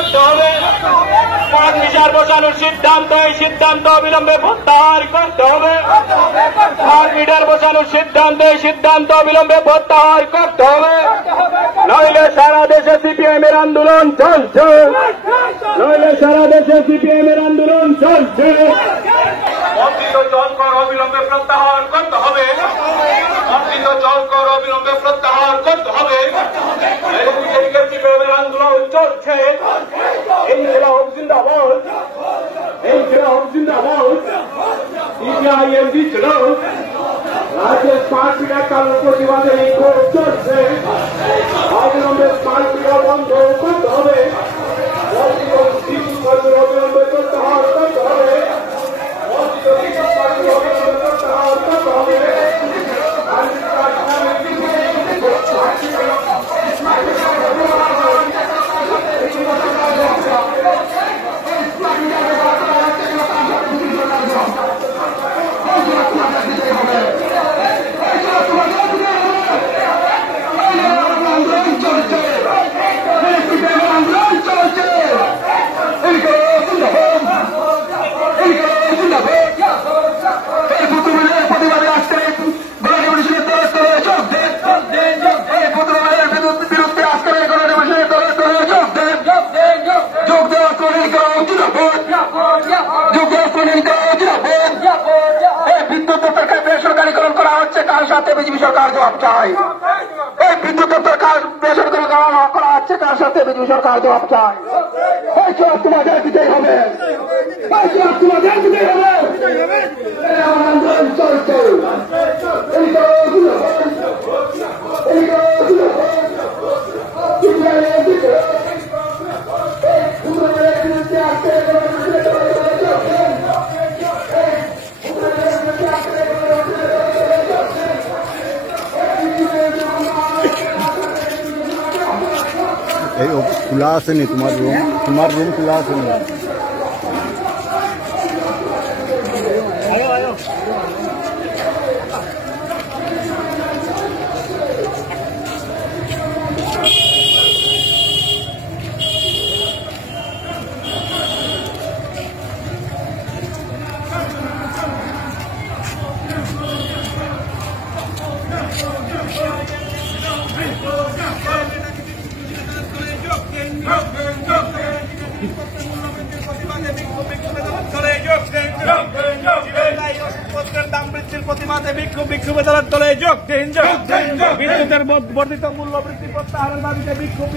করতে হবে। পাঁচ বিচার বসানোর সিদ্ধান্ত, এই সিদ্ধান্ত অবিলম্বে প্রত্যাহার করতে হবে। পাঁচ মিটার বসানোর সিদ্ধান্ত, এই সিদ্ধান্ত অবিলম্বে প্রত্যাহার করতে হবে। নইলে সারা দেশে সিপিএম এর আন্দোলন চলছে, নইলে সারা দেশে সিপিএম এর আন্দোলন চলছে। বর্ধিত জল কর অবিলম্বে প্রত্যাহার করতে হবে। বর্ধিত জল কর অবিলম্বে প্রত্যাহার করতে হবে। সিপিএম এর আন্দোলন চলছে। ইনকিলাব জিন্দাবাদ, ইনকিলাব জিন্দাবাদ। সিপিআইএম বিদ্রোহ, রাজ্যের স্মার্ট মিটার চালুর প্রতিবাদে বিক্ষোভ চলছে। অবিলম্বে স্মার্ট মিটার বন্ধ করতে হবে। অবিলম্বে প্রত্যাহার করতে হবে। প্রত্যাহার করতে হবে। বেসরকারীকরণ করা হচ্ছে, কার সাথে বিজেপি সরকার জবাব চায়। এই বিদ্যুৎ বেসরকারীকরণ করা হচ্ছে, কার সাথে বিজেপি সরকার জবাব চায়। এই জবাব তোমাদের দিতেই হবে, এই জবাব তোমাদের দিতেই হবে। আন্দোলন চলছে। খোলা আছে নি তোমার রুম খোলা আছে নি? দাম বৃদ্ধির প্রতিবাদে বিক্ষোভ দলে যোগ দিন। বিদ্যুতের বর্ধিত মূল্য বৃদ্ধি প্রত্যাহারের দাবিতে বিক্ষোভ